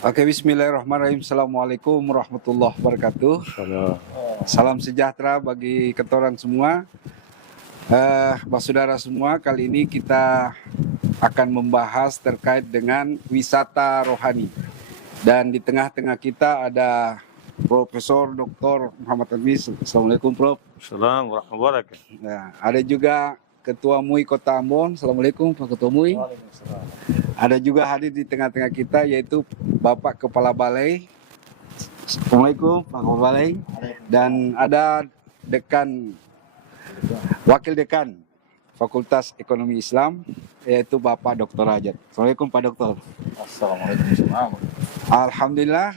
Oke, bismillahirrahmanirrahim. Assalamualaikum warahmatullahi wabarakatuh. Salam sejahtera bagi ketorang semua. Saudara semua, kali ini kita akan membahas terkait dengan wisata rohani. Dan di tengah-tengah kita ada Profesor Dr. Muhammad Admis. Assalamualaikum, Prof. Assalamualaikum warahmatullahi wabarakatuh. Nah, ada juga Ketua MUI Kota Ambon. Assalamualaikum, Pak Ketua MUI. Ada juga hadir di tengah-tengah kita yaitu Bapak Kepala Balai. Assalamualaikum Pak Kepala Balai. Dan ada Wakil Dekan Fakultas Ekonomi Islam yaitu Bapak Dr. Hajat. Assalamualaikum Pak Dokter. Assalamualaikum. Alhamdulillah,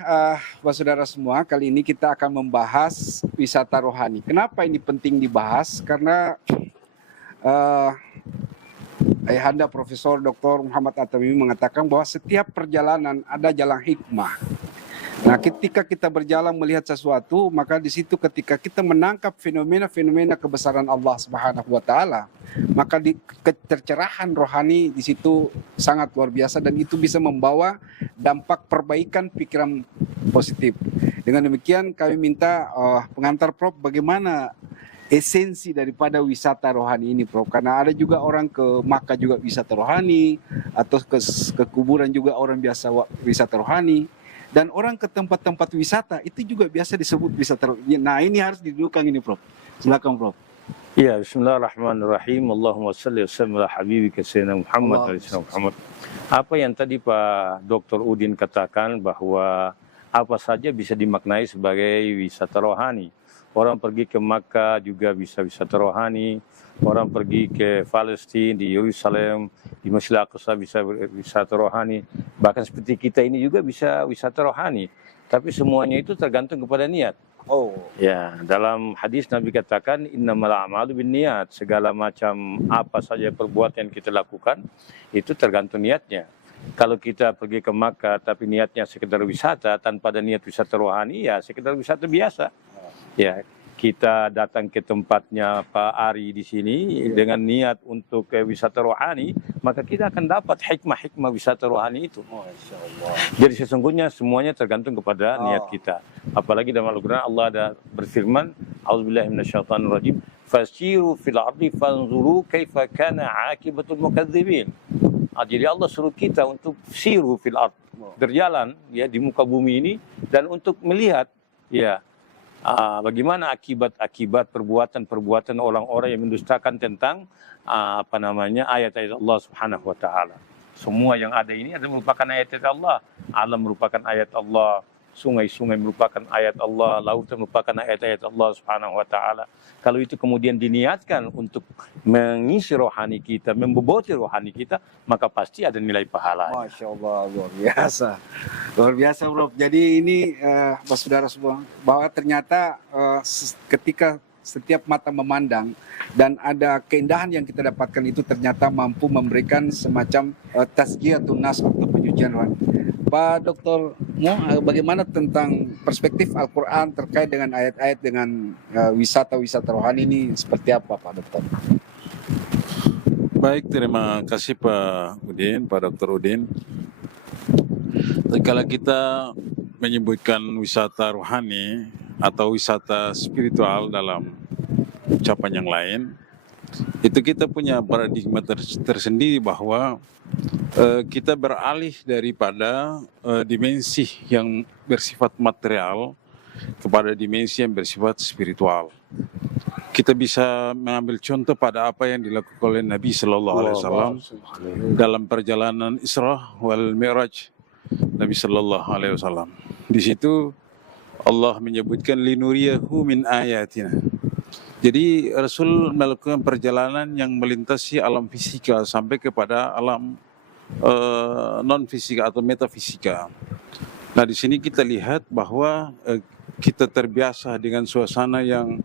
saudara semua, kali ini kita akan membahas wisata rohani. Kenapa ini penting dibahas? Karena Ayahanda Profesor Dr. Muhammad At-Tamimi mengatakan bahwa setiap perjalanan ada jalan hikmah. Nah, ketika kita berjalan melihat sesuatu, maka di situ ketika kita menangkap fenomena-fenomena kebesaran Allah Subhanahu wa taala, maka ketercerahan rohani di situ sangat luar biasa dan itu bisa membawa dampak perbaikan pikiran positif. Dengan demikian kami minta pengantar Prof bagaimana esensi daripada wisata rohani ini, Prof. Karena ada juga orang ke Makkah juga wisata rohani, atau ke kuburan juga orang biasa wisata rohani. Dan orang ke tempat-tempat wisata itu juga biasa disebut wisata rohani. Nah, ini harus didudukan ini, Prof. Silakan, Prof. Ya, bismillahirrahmanirrahim. Allahumma salli wa sallim ala habibika sayyidina Muhammad. Apa yang tadi Pak Dr. Udin katakan bahwa apa saja bisa dimaknai sebagai wisata rohani. Orang pergi ke Makkah juga bisa wisata rohani. Orang pergi ke Palestina, di Yerusalem, di Masjidil Aqsa bisa wisata rohani. Bahkan seperti kita ini juga bisa wisata rohani. Tapi semuanya itu tergantung kepada niat. Oh. Ya, dalam hadis Nabi katakan innamal a'malu binniyat. Segala macam apa saja perbuatan yang kita lakukan itu tergantung niatnya. Kalau kita pergi ke Makkah tapi niatnya sekedar wisata tanpa ada niat wisata rohani, ya sekedar wisata biasa. Ya, kita datang ke tempatnya Pak Ari di sini dengan niat untuk wisata rohani, maka kita akan dapat hikmah-hikmah wisata rohani itu. Masya Allah. Jadi sesungguhnya semuanya tergantung kepada niat kita. Apalagi dalam Al-Quran Allah ada berfirman, A'udzubillahi minasyaitonirrajim, fasiru fil ardi fanzuru kaifa kana aqibatul mukadzibin. Jadi Allah suruh kita untuk siru fil ard, berjalan ya di muka bumi ini dan untuk melihat ya bagaimana akibat-akibat perbuatan-perbuatan orang-orang yang mendustakan tentang ayat-ayat Allah Subhanahu wa taala. Semua yang ada ini adalah merupakan ayat-ayat Allah. Alam merupakan ayat Allah, sungai-sungai merupakan ayat Allah, lautan merupakan ayat-ayat Allah Subhanahu wa taala. Kalau itu kemudian diniatkan untuk mengisi rohani kita, memboboti rohani kita, maka pasti ada nilai pahala. Masya Allah, luar biasa. Luar biasa, Prof. Jadi ini, saudara semua, bahwa ternyata ketika setiap mata memandang dan ada keindahan yang kita dapatkan itu ternyata mampu memberikan semacam tazkiyatun nas atau penyucian rohani. Pak Dr. Mo, bagaimana tentang perspektif Al-Quran terkait dengan ayat-ayat dengan wisata-wisata rohani ini seperti apa, Pak Dokter? Baik, terima kasih Pak Udin, Pak Dr. Udin. Kalau kita menyebutkan wisata rohani atau wisata spiritual dalam ucapan yang lain, itu kita punya paradigma tersendiri bahwa kita beralih daripada dimensi yang bersifat material kepada dimensi yang bersifat spiritual. Kita bisa mengambil contoh pada apa yang dilakukan oleh Nabi Sallallahu Alaihi Wasallam dalam perjalanan Isra wal Mi'raj Nabi Sallallahu Alaihi Wasallam. Di situ Allah menyebutkan linuriyahu min ayatina. Jadi Rasul melakukan perjalanan yang melintasi alam fisika sampai kepada alam non fisika atau metafisika. Nah, di sini kita lihat bahwa kita terbiasa dengan suasana yang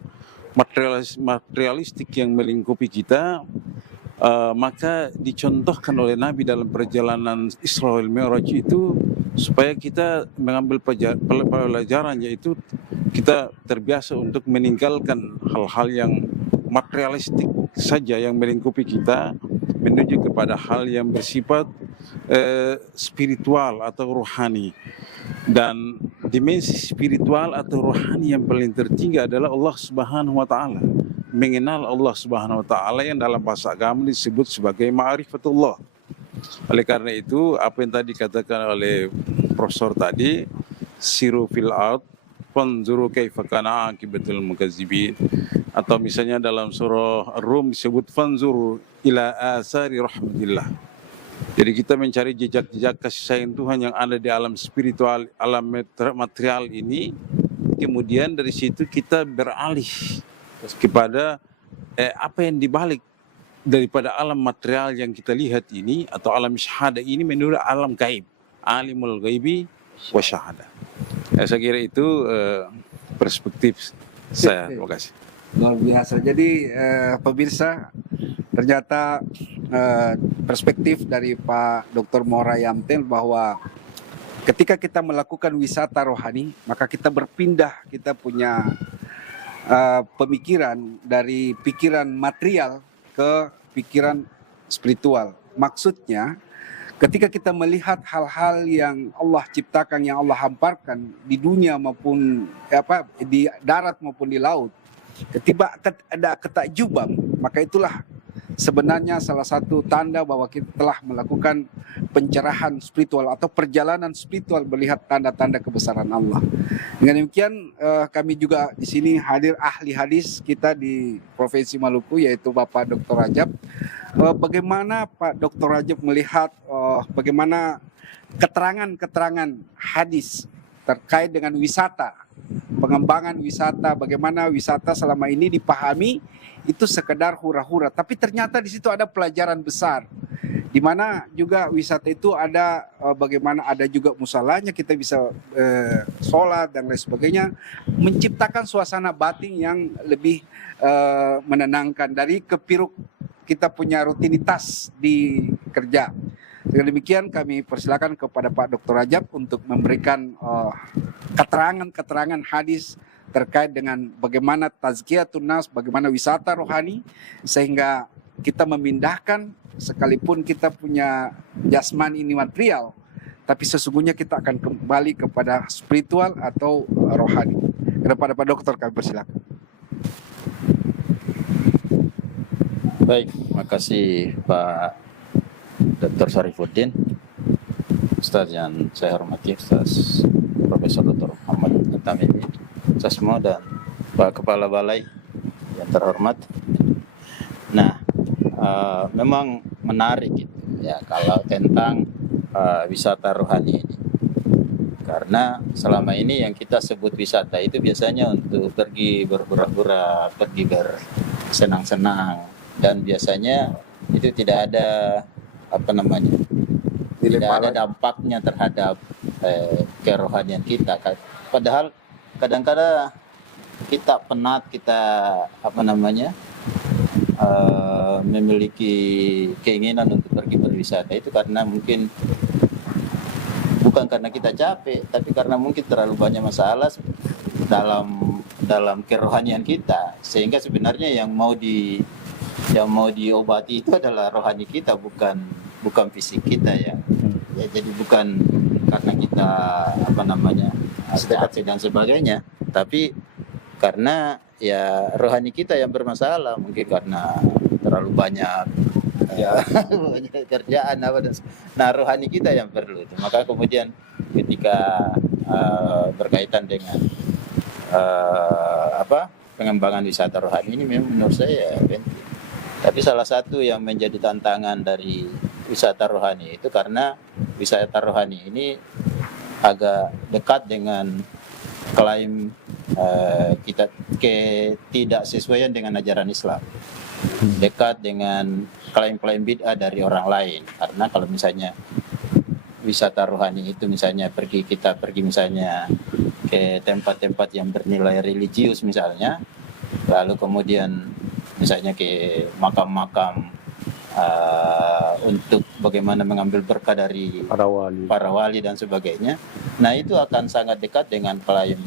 materialistik yang melingkupi kita, maka dicontohkan oleh Nabi dalam perjalanan Isra wal Mi'raj itu supaya kita mengambil pelajaran, yaitu kita terbiasa untuk meninggalkan hal-hal yang materialistik saja yang melingkupi kita, menuju kepada hal yang bersifat spiritual atau rohani. Dan dimensi spiritual atau rohani yang paling tertinggi adalah Allah Subhanahu wa taala. Mengenal Allah Subhanahu wa taala yang dalam bahasa agama disebut sebagai ma'rifatullah. Oleh karena itu, apa yang tadi dikatakan oleh profesor tadi, siru fil ard fanzuru kaifa kana aqibatul mukazzibin, atau misalnya dalam surah Ar-Rum disebut fanzuru ila asari rahmatillah. Jadi kita mencari jejak-jejak kasih sayang Tuhan yang ada di alam spiritual, alam material ini. Kemudian dari situ kita beralih kepada apa yang dibalik daripada alam material yang kita lihat ini, atau alam syahada ini, menurut alam gaib, alimul ghaibi wa syahada. Saya kira itu perspektif saya. Terima kasih. Luar biasa. Jadi pemirsa, ternyata perspektif dari Pak Dr. Moara Yamten bahwa ketika kita melakukan wisata rohani, maka kita berpindah, kita punya pemikiran dari pikiran material ke pikiran spiritual. Maksudnya, ketika kita melihat hal-hal yang Allah ciptakan, yang Allah hamparkan di dunia maupun di darat maupun di laut, ketika ada ketakjuban, maka itulah sebenarnya salah satu tanda bahwa kita telah melakukan pencerahan spiritual atau perjalanan spiritual melihat tanda-tanda kebesaran Allah. Dengan demikian kami juga di sini hadir ahli hadis kita di Provinsi Maluku, yaitu Bapak Dr. Rajab. Bagaimana Pak Dr. Rajab melihat bagaimana keterangan-keterangan hadis terkait dengan wisata, pengembangan wisata, bagaimana wisata selama ini dipahami itu sekedar hura-hura, tapi ternyata di situ ada pelajaran besar, di mana juga wisata itu ada bagaimana ada juga musalahnya, kita bisa sholat dan lain sebagainya, menciptakan suasana batin yang lebih menenangkan dari kepiruk kita punya rutinitas di kerja. Dengan demikian kami persilakan kepada Pak Dr. Rajab untuk memberikan keterangan-keterangan hadis terkait dengan bagaimana tazkiyatun nas, bagaimana wisata rohani, sehingga kita memindahkan, sekalipun kita punya jasmani ini material, tapi sesungguhnya kita akan kembali kepada spiritual atau rohani. Kepada Pak Dokter kami persilakan. Baik, terima kasih Pak Dr. Syarifuddin, Ustaz yang saya hormati, Ustaz Profesor Dr. Muhammad At-Tamimi, Ustaz semua, dan Pak Kepala Balai yang terhormat. Nah, memang menarik gitu, ya kalau tentang wisata rohani ini, karena selama ini yang kita sebut wisata itu biasanya untuk pergi berpura-pura, pergi bersenang-senang, dan biasanya itu tidak ada tidak ada dampaknya terhadap kerohanian kita. Padahal kadang-kadang kita penat, kita memiliki keinginan untuk pergi berwisata itu karena mungkin bukan karena kita capek, tapi karena mungkin terlalu banyak masalah dalam kerohanian kita, sehingga sebenarnya yang mau diobati itu adalah rohani kita, bukan fisik kita ya. Jadi bukan karena kita capek dan sebagainya, tapi karena ya rohani kita yang bermasalah, mungkin karena terlalu banyak banyak kerjaan nah rohani kita yang perlu itu. Maka kemudian ketika berkaitan dengan pengembangan wisata rohani ini memang menurut saya penting. Tapi salah satu yang menjadi tantangan dari wisata rohani itu karena wisata rohani ini agak dekat dengan klaim kita ketidaksesuaian dengan ajaran Islam, dekat dengan klaim-klaim bid'ah dari orang lain. Karena kalau misalnya wisata rohani itu misalnya kita pergi misalnya ke tempat-tempat yang bernilai religius misalnya, lalu kemudian misalnya ke makam-makam untuk bagaimana mengambil berkah dari para wali dan sebagainya. Nah, itu akan sangat dekat dengan klaim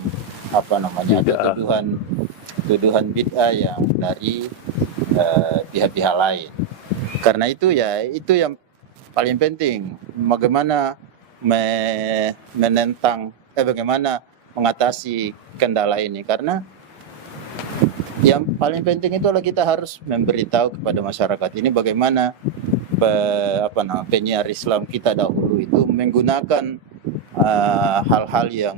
tuduhan bid'ah yang dari pihak-pihak lain. Karena itu ya itu yang paling penting, bagaimana bagaimana mengatasi kendala ini. Karena yang paling penting itu adalah kita harus memberitahu kepada masyarakat ini bagaimana penyiar Islam kita dahulu itu menggunakan hal-hal yang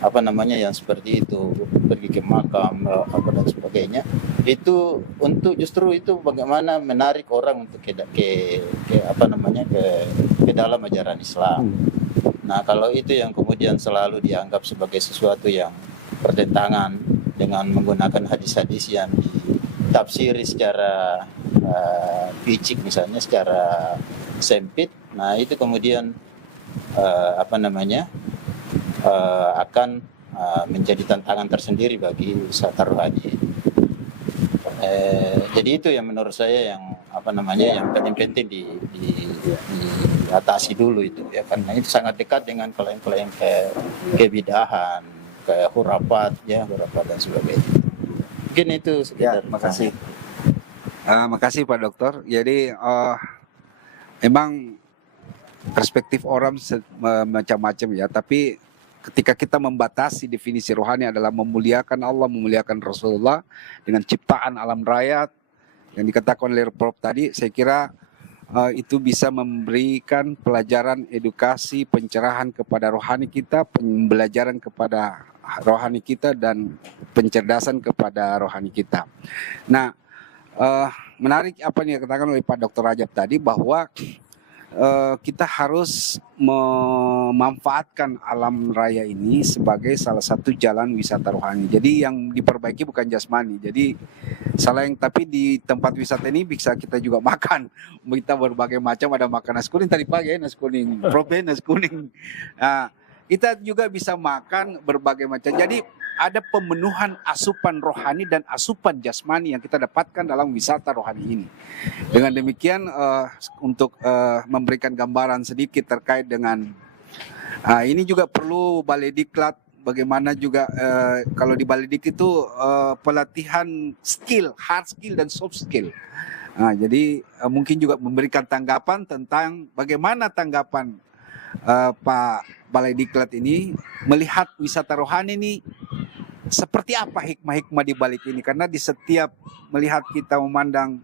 yang seperti itu, pergi ke makam dan sebagainya, itu untuk justru itu bagaimana menarik orang untuk ke dalam ajaran Islam. Nah, kalau itu yang kemudian selalu dianggap sebagai sesuatu yang bertentangan dengan menggunakan hadis-hadis yang ditafsiri secara picik, misalnya secara sempit, nah itu kemudian akan menjadi tantangan tersendiri bagi wisata rohani. Jadi itu yang menurut saya yang yang paling penting diatasi dulu itu ya, karena itu sangat dekat dengan klaim-klaim kebidahan, hurafat dan sebagainya. Mungkin itu sekitar. Makasih. Makasih Pak Dokter. Jadi memang perspektif orang macam-macam ya, tapi ketika kita membatasi definisi rohani adalah memuliakan Allah, memuliakan Rasulullah dengan ciptaan alam raya yang dikatakan oleh Prof tadi, saya kira itu bisa memberikan pelajaran, edukasi, pencerahan kepada rohani kita, pembelajaran kepada rohani kita, dan pencerdasan kepada rohani kita. Nah, menarik apa yang dikatakan oleh Pak Dr. Rajab tadi, bahwa kita harus memanfaatkan alam raya ini sebagai salah satu jalan wisata rohani. Jadi yang diperbaiki bukan jasmani. Jadi tapi di tempat wisata ini bisa kita juga makan. Kita berbagai macam, ada makan nasi kuning tadi pagi, nasi kuning, nasi kuning. Kita juga bisa makan berbagai macam. Jadi ada pemenuhan asupan rohani dan asupan jasmani yang kita dapatkan dalam wisata rohani ini. Dengan demikian untuk memberikan gambaran sedikit terkait dengan ini juga perlu Balai Diklat, bagaimana juga kalau di Balai Diklat itu pelatihan skill, hard skill dan soft skill. Jadi mungkin juga memberikan tanggapan tentang bagaimana tanggapan Pak Balai Diklat ini melihat wisata rohani ini, seperti apa hikmah-hikmah di balik ini. Karena di setiap melihat kita memandang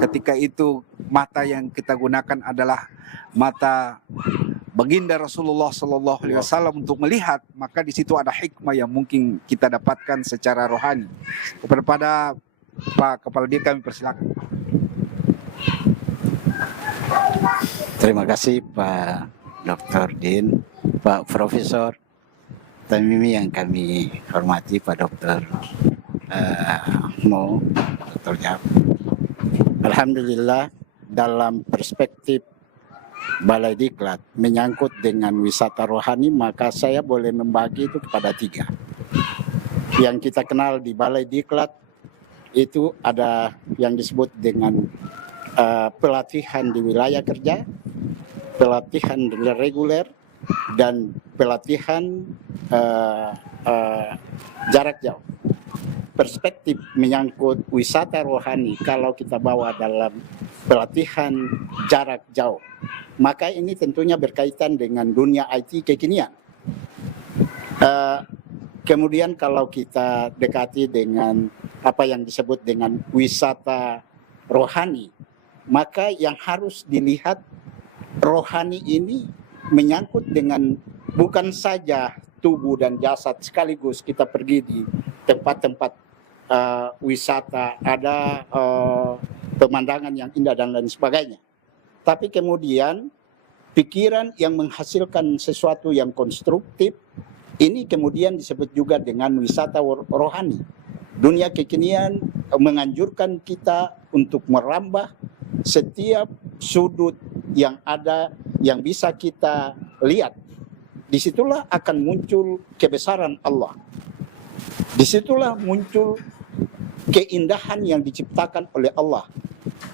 ketika itu mata yang kita gunakan adalah mata baginda Rasulullah SAW untuk melihat, maka di situ ada hikmah yang mungkin kita dapatkan secara rohani. Kepada Pak Kepala Dir kami persilakan. Terima kasih Pak Dr. Din, Pak Profesor Tamimi yang kami hormati, Pak Dr. Mo, Dr. Jab. Alhamdulillah, dalam perspektif Balai Diklat menyangkut dengan wisata rohani, maka saya boleh membagi itu kepada 3. Yang kita kenal di Balai Diklat itu ada yang disebut dengan pelatihan di wilayah kerja, pelatihan reguler, dan pelatihan jarak jauh. Perspektif menyangkut wisata rohani, kalau kita bawa dalam pelatihan jarak jauh, maka ini tentunya berkaitan dengan dunia IT kekinian. Kemudian kalau kita dekati dengan apa yang disebut dengan wisata rohani, maka yang harus dilihat rohani ini menyangkut dengan bukan saja tubuh dan jasad sekaligus. Kita pergi di tempat-tempat wisata, ada pemandangan yang indah dan lain sebagainya. Tapi kemudian pikiran yang menghasilkan sesuatu yang konstruktif, ini kemudian disebut juga dengan wisata rohani. Dunia kekinian menganjurkan kita untuk merambah setiap sudut yang ada, yang bisa kita lihat. Disitulah akan muncul kebesaran Allah. Disitulah muncul keindahan yang diciptakan oleh Allah.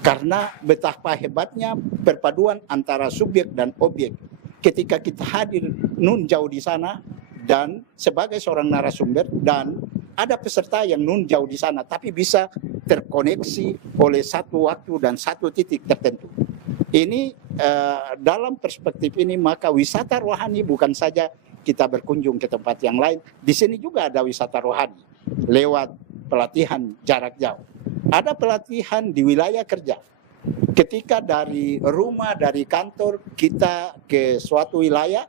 Karena betapa hebatnya perpaduan antara subjek dan objek. Ketika kita hadir nun jauh di sana, dan sebagai seorang narasumber, dan ada peserta yang nun jauh di sana, tapi bisa terkoneksi oleh satu waktu dan satu titik tertentu. Ini dalam perspektif ini maka wisata rohani bukan saja kita berkunjung ke tempat yang lain. Di sini juga ada wisata rohani lewat pelatihan jarak jauh. Ada pelatihan di wilayah kerja. Ketika dari rumah, dari kantor kita ke suatu wilayah,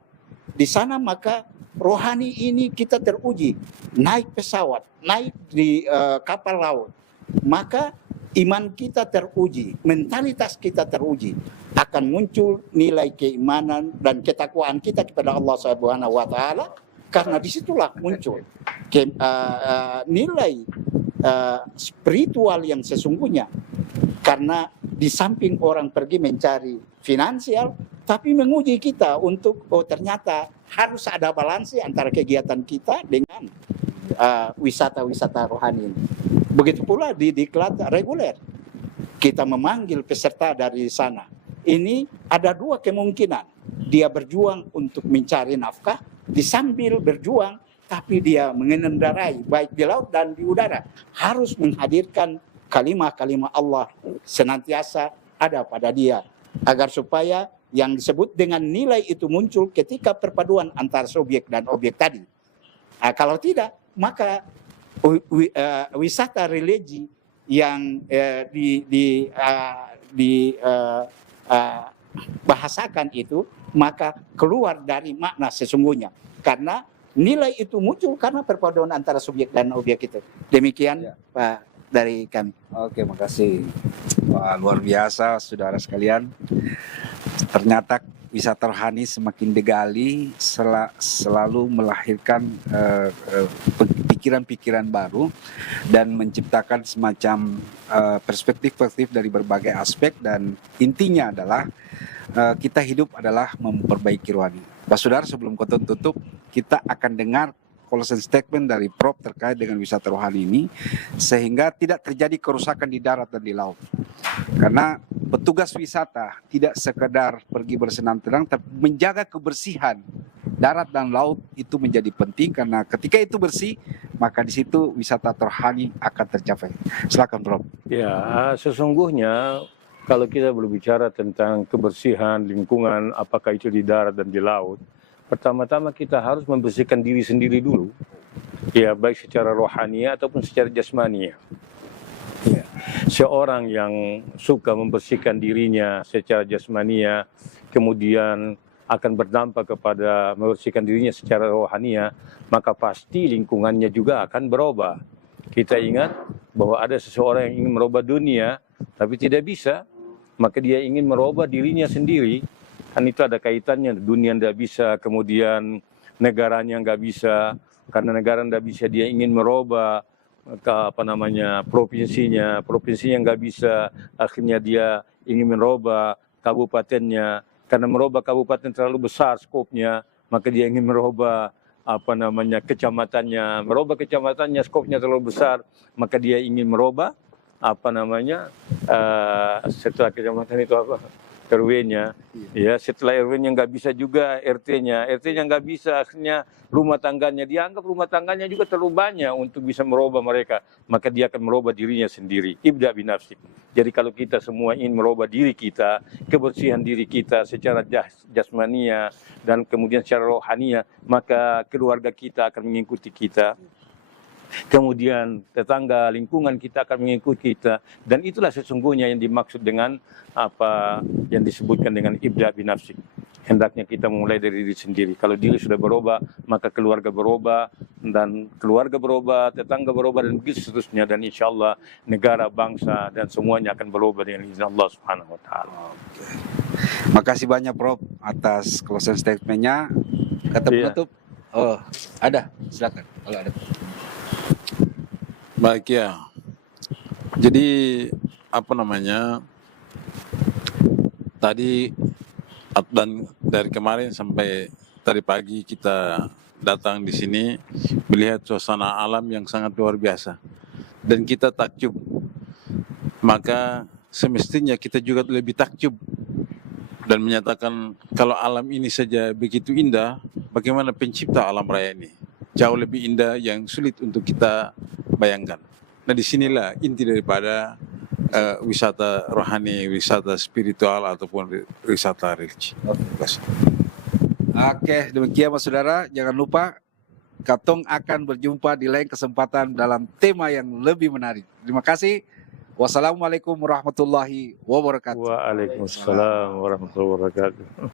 di sana maka rohani ini kita teruji. Naik pesawat, naik di kapal laut. Maka iman kita teruji, mentalitas kita teruji. Akan muncul nilai keimanan dan ketakwaan kita kepada Allah Subhanahu wa taala, karena disitulah muncul nilai spiritual yang sesungguhnya. Karena di samping orang pergi mencari finansial, tapi menguji kita untuk ternyata harus ada balansi antara kegiatan kita dengan wisata-wisata rohani ini. Begitu pula di diklat reguler, kita memanggil peserta dari sana. Ini ada dua kemungkinan. Dia berjuang untuk mencari nafkah, disambil berjuang, tapi dia mengendarai baik di laut dan di udara. Harus menghadirkan kalimah-kalimah Allah senantiasa ada pada dia. Agar supaya yang disebut dengan nilai itu muncul ketika perpaduan antara subjek dan objek tadi. Kalau tidak, maka wisata religi yang bahasakan itu maka keluar dari makna sesungguhnya, karena nilai itu muncul karena perpaduan antara subjek dan objek itu. Demikian Pak dari kami. Oke, makasih. Wah, luar biasa saudara sekalian. Ternyata wisata rohani semakin digali selalu melahirkan pikiran-pikiran baru dan menciptakan semacam perspektif-perspektif dari berbagai aspek, dan intinya adalah kita hidup adalah memperbaiki rohani. Pak Saudara, sebelum koton tutup, kita akan dengar closing statement dari Prof terkait dengan wisata rohani ini, sehingga tidak terjadi kerusakan di darat dan di laut. Karena petugas wisata tidak sekedar pergi bersenang-senang, tapi menjaga kebersihan darat dan laut itu menjadi penting, karena ketika itu bersih, maka di situ wisata rohani akan tercapai. Silakan Prof. Ya, sesungguhnya kalau kita berbicara tentang kebersihan lingkungan, apakah itu di darat dan di laut, pertama-tama kita harus membersihkan diri sendiri dulu, ya, baik secara rohani ataupun secara jasmani. Ya. Seorang yang suka membersihkan dirinya secara jasmania, kemudian akan berdampak kepada membersihkan dirinya secara rohania, maka pasti lingkungannya juga akan berubah. Kita ingat bahwa ada seseorang yang ingin merubah dunia, tapi tidak bisa, maka dia ingin merubah dirinya sendiri. Kan itu ada kaitannya, dunia tidak bisa, kemudian negaranya nggak bisa, karena negara nggak bisa dia ingin merubah provinsinya nggak bisa, akhirnya dia ingin merubah kabupatennya, karena merubah kabupaten terlalu besar skopnya, maka dia ingin merubah kecamatannya, skopnya terlalu besar, maka dia ingin merubah setelah kecamatan itu RW-nya, ya, setelah RW-nya nggak bisa juga RT-nya nggak bisa, akhirnya rumah tangganya, dianggap rumah tangganya juga terlalu banyak untuk bisa merubah mereka, maka dia akan merubah dirinya sendiri. Ibda binafsik. Jadi kalau kita semua ingin merubah diri kita, kebersihan diri kita secara jasmania dan kemudian secara rohania, maka keluarga kita akan mengikuti kita. Kemudian tetangga, lingkungan kita akan mengikuti kita, dan itulah sesungguhnya yang dimaksud dengan apa yang disebutkan dengan ibda binafsik. Hendaknya kita mulai dari diri sendiri. Kalau diri sudah berubah, maka keluarga berubah, dan keluarga berubah, tetangga berubah, dan begitu seterusnya, dan insya Allah negara, bangsa, dan semuanya akan berubah dengan izin Allah Subhanahu Wa Taala. Makasih banyak Prof atas closing statement-nya. Kata penutup, ada, silakan kalau ada. Baik ya. Jadi tadi dan dari kemarin sampai tadi pagi kita datang di sini melihat suasana alam yang sangat luar biasa dan kita takjub. Maka semestinya kita juga lebih takjub dan menyatakan kalau alam ini saja begitu indah, bagaimana pencipta alam raya ini? Jauh lebih indah yang sulit untuk kita bayangkan. Nah disinilah inti daripada wisata rohani, wisata spiritual ataupun wisata religi. Oke, demikian Mas Saudara. Jangan lupa Katong akan berjumpa di lain kesempatan dalam tema yang lebih menarik. Terima kasih. Wassalamualaikum warahmatullahi wabarakatuh. Waalaikumsalam warahmatullahi wabarakatuh.